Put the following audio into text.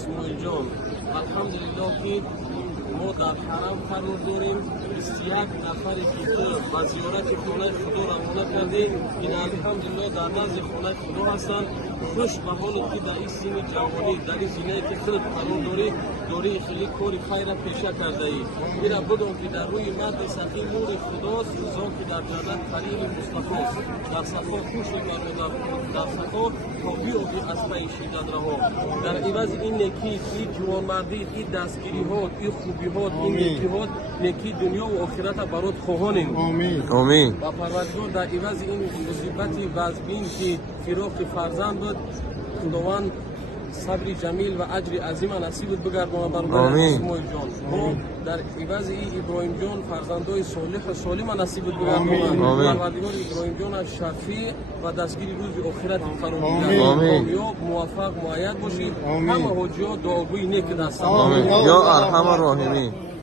اسماعیل جان الحمدلله که ما در حرم قرار داریم 21 نفری که با زیارت خانه خدا روانه کردیم این الحمدلله در نزد خانه خدا هستند خوش به حالی که در این سن جوانی در این زینه که خود قرار داری خیلی کاری خیر پیشه کرده ای میرا بدون که در روی مد سخی نور خداست روزا که در جنت خلیل مصطفی است در صفا خوش گردد در صفا خوبی و بی اسبه شیدت رها در عوض این نکی این جوانمردی این دستگیری ها این خوبی ها این نکی ها نکی دنیا و آخرت برات خواهانیم آمین و پروردگار در عوض این مصیبت وزبین که فراق فرزند بود خداوند صبر جمیل و اجر عظیم نصیب بگرداند بر اسماعیل جان ما در عوض این ابراهیم جان فرزندای صالح و سالم نصیب بگرداند پروردگار ابراهیم جان شفیع و دستگیر روز آخرت قرار بدهد کامیاب موفق مؤید باشید همه حاجیان دعاگوی نیک دست آمین یا ارحم الراحمین.